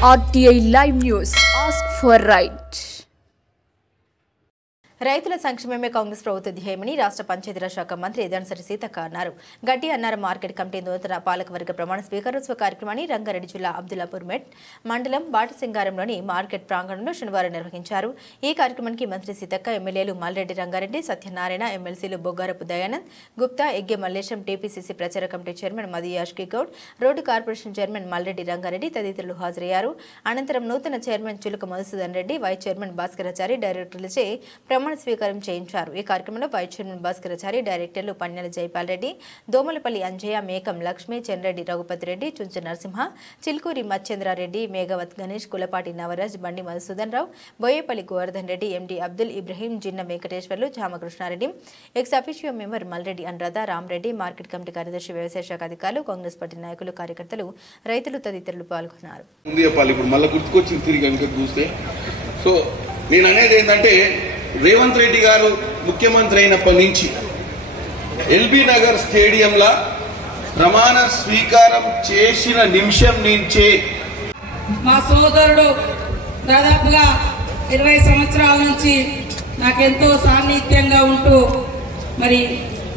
RTI Live News. Ask for right. రైతుల సంక్షేమమే కాంగ్రెస్ ప్రభుత్వ ధ్యేయమని రాష్ట్ర పంచాయతీరాజ్ శాఖ మంత్రి దానసరి సీతక్క అన్నారు. గడ్డి అన్నారం మార్కెట్ కమిటీ నూతన పాలకవర్గ ప్రమాణ స్వీకారోత్సవ కార్యక్రమాన్ని రంగారెడ్డి జిల్లా అబ్దుల్లాపూర్ మెట్ మండలం బాటసింగారంలోని మార్కెట్ ప్రాంగణంలో శనివారం నిర్వహించారు. ఈ కార్యక్రమానికి మంత్రి సీతక్క, ఎమ్మెల్యేలు మల్రెడ్డి రంగారెడ్డి, సత్యనారాయణ, ఎమ్మెల్సీలు బొగ్గారపు దయానంద్, గుప్తా, ఎగ్గే మల్లేశం, టీపీసీసీ ప్రచార committee chairman Madhu Yashki Goud, road corporation chairman Malreddy Rangareddy తదితరులు హాజరయ్యారు. అనంతరం నూతన chairman Chuluka Madhusudan Reddy, vice chairman Bhaskarachari డైరెక్టర్లచే ప్రమాణ స్వీకారం చేయించారు. ఈ కార్యక్రమంలో వైస్ చైర్మన్ భాస్కరాచారి, డైరెక్టర్లు పన్నెల Jaipal Reddy, Domalapalli Anjaiah, మేకం Lakshmi, Chenreddy Raghupathi Reddy, చుంచు Narasimha, Chilkuri మచ్చేంద్రారెడ్డి, Meghavath Ganesh, Kulapati Navaraj, Bandi Madhusudan Rao, Boyepally Govardhan Reddy, MD Abdul Ibrahim, Jinna Venkateswarlu, Chamakrishnareddy, ex officio member Malreddy Anuradha, Ramareddy, market committee కార్యదర్శి, వ్యవసాయ శాఖ అధికారులు, కాంగ్రెస్ పార్టీ నాయకులు, కార్యకర్తలు, రైతులు తదితరులు పాల్గొన్నారు. నేను అనేది ఏంటంటే రేవంత్ రెడ్డి గారు ముఖ్యమంత్రి అయినప్పటి నుంచి ఎల్బీ నగర్ స్టేడియంలో ప్రమాణ స్వీకారం చేసిన నిమిషం నుంచే మా సోదరుడు దాదాపుగా 20 సంవత్సరాల నుంచి నాకెంతో సాన్నిధ్యంగా ఉంటూ మరి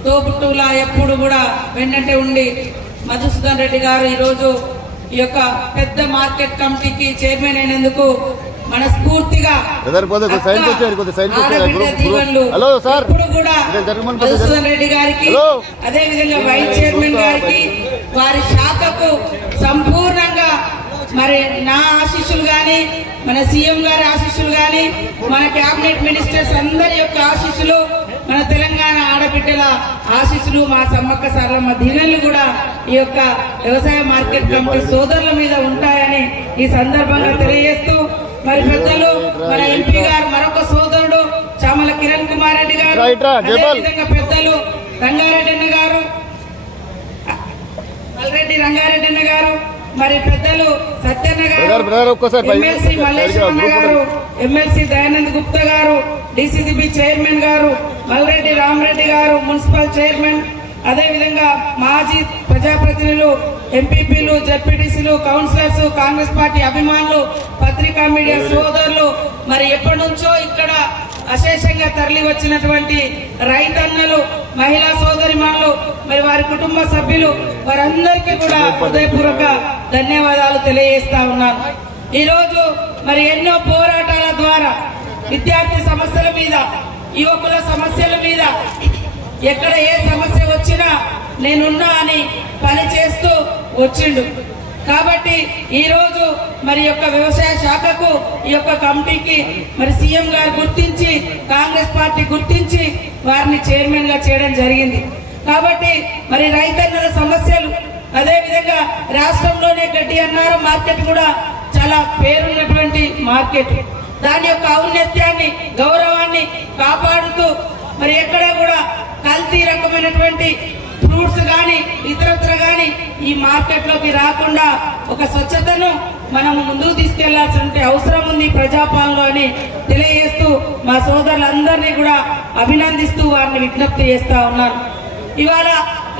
తోబుట్టులా ఎప్పుడు కూడా వెన్నంటే ఉండి మధుసూదన్ రెడ్డి గారు ఈరోజు ఈ యొక్క పెద్ద మార్కెట్ కమిటీకి చైర్మన్ అయినందుకు మనస్ఫూర్తిగా మధుసూదన్ రెడ్డి గారికి, అదే విధంగా వైస్ చైర్మన్ గారికి, వారి శాఖకు సంపూర్ణంగా మరి నా ఆశీస్సులు గాని, మన సీఎం గారి ఆశీస్సులు గాని, మన కేబినెట్ మినిస్టర్స్ అందరి యొక్క ఆశీస్సులు, మన తెలంగాణ ఆడబిడ్డల ఆశీస్సులు, మా సమ్మక్క సారలమ్మ దీవెనలు కూడా ఈ యొక్క వ్యవసాయ మార్కెట్ కమిటీ సోదరుల మీద ఉంటాయని ఈ సందర్భంగా తెలియజేస్తూ, మరి పెద్దలు మన ఎంపీ గారు, మరొక సోదరుడు చామల కిరణ్ కుమార్ రెడ్డి గారు, అదేవిధంగా పెద్దలు రంగారెడ్డి అన్న గారు, మల్రెడ్డి రంగారెడ్డి అన్న గారు, మరి పెద్దలు సత్యన్న గారు, ఎమ్మెల్సీ మల్లేశ్వర గారు, ఎమ్మెల్సీ దయానంద్ గుప్తా గారు, డిసిసిబి చైర్మన్ గారు మల్రెడ్డి రామరెడ్డి గారు, మున్సిపల్ చైర్మన్, అదేవిధంగా మాజీ ప్రజాప్రతినిధులు, ఎంపీపీలు, జడ్పీటీసీలు, కౌన్సిలర్స్, కాంగ్రెస్ పార్టీ అభిమానులు, పత్రికా మీడియా సోదరులు, మరి ఎప్పటి నుంచో ఇక్కడ అశేషంగా తరలి వచ్చినటువంటి రైతన్నలు, మహిళా సోదరిమణులు, మరి వారి కుటుంబ సభ్యులు, వారందరికీ కూడా హృదయపూర్వక ధన్యవాదాలు తెలియజేస్తా ఉన్నాను. ఈరోజు మరి ఎన్నో పోరాటాల ద్వారా విద్యార్థి సమస్యల మీద, యువకుల సమస్యల మీద, ఎక్కడ ఏ సమస్య వచ్చినా నేనున్నా అని పనిచేస్తూ వచ్చిండు. కాబట్టి ఈ రోజు మరి యొక్క వ్యవసాయ శాఖకు, ఈ యొక్క కమిటీకి మరి సీఎం గారు గుర్తించి, కాంగ్రెస్ పార్టీ గుర్తించి వారిని చైర్మన్ గా చేయడం జరిగింది. కాబట్టి మరి రైతన్నల సమస్యలు, అదే విధంగా రాష్ట్రంలోనే గడ్డి అన్నారం మార్కెట్ కూడా చాలా పేరున్నటువంటి మార్కెట్, దాని యొక్క ఔన్నత్యాన్ని, గౌరవాన్ని కాపాడుతూ మరి ఎక్కడ కూడా కల్తీ రకమైనటువంటి ఫ్రూట్స్ గాని ఇతరత్ర గాని ఈ మార్కెట్ లోకి రాకుండా ఒక స్వచ్ఛతను మనం ముందుకు తీసుకెళ్లాల్సిన అవసరం ఉంది ప్రజాపాలనలో అని తెలియజేస్తూ, మా సోదరులందరినీ కూడా అభినందిస్తూ వారిని విజ్ఞప్తి చేస్తా ఉన్నాను. ఇవాళ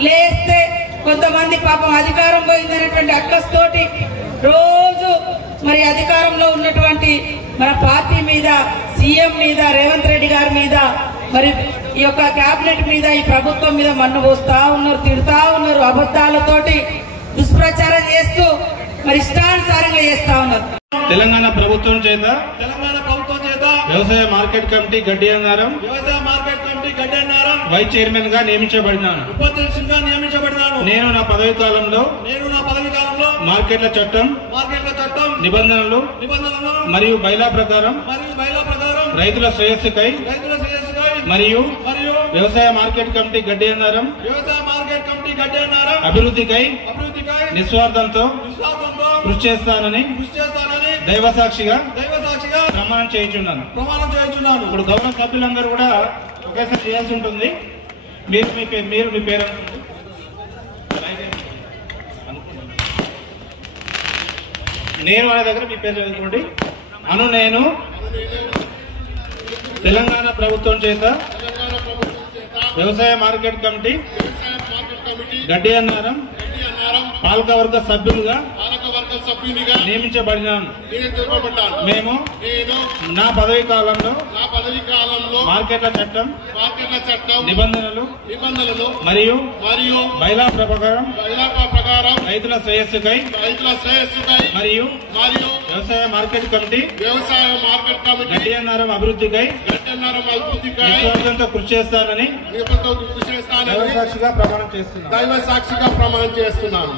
లేస్తే కొంతమంది పాపం అధికారం పోయిందనేటువంటి అక్కస్తోటి రోజు మరి అధికారంలో ఉన్నటువంటి మన పార్టీ మీద, సీఎం మీద, రేవంత్ రెడ్డి గారి మీద, మరి ఈ యొక్క కేబినెట్ మీద, ఈ ప్రభుత్వం మీద మన్ను పోస్తా ఉన్నారు, తిడుతా ఉన్నారు, అబద్దాలతోటి దుష్ప్రచారం చేస్తూ మరి ఇష్టానుసారంగా చేస్తా ఉన్నారు. తెలంగాణ ప్రభుత్వం చేత వ్యవసాయ మార్కెట్ కమిటీ గడ్డి అన్నారం వైస్ చైర్మన్ గా నియమించబడినాను. నేను నా పదవి కాలంలో మార్కెట్ల చట్టం నిబంధనలు మరియు బైలా ప్రకారం రైతుల శ్రేయస్సుకై మరియు వ్యవసాయ మార్కెట్ కమిటీ గడ్డి అన్నారం అభివృద్ధికై నిస్వార్థంతో కృషి చేస్తానని దైవసాక్షిగా ప్రమాణం చేయించున్నాను. ఇప్పుడు గౌరవ సభ్యులందరూ కూడా ఒకేసారి చేయాల్సి ఉంటుంది. మీరు మీ పేరు నేను వాళ్ళ దగ్గర మీ పేరు చదువుకోండి. నేను తెలంగాణ ప్రభుత్వం చేత వ్యవసాయ మార్కెట్ కమిటీ గడ్డి అన్నారం పాలకవర్గ సభ్యులుగా నియమించబడినాను. మేము నా పదవీ కాలంలో మార్కెట్ల చట్టం నిబంధనలు మరియు బైలా ప్రకారం రైతుల శ్రేయస్సుకై మరియు వ్యవసాయ మార్కెట్ కమిటీ గడ్డి అన్నారం అభివృద్ధికై విశ్వాసంతో కృషి చేస్తానని దైవ సాక్షిగా ప్రమాణం చేస్తున్నాను.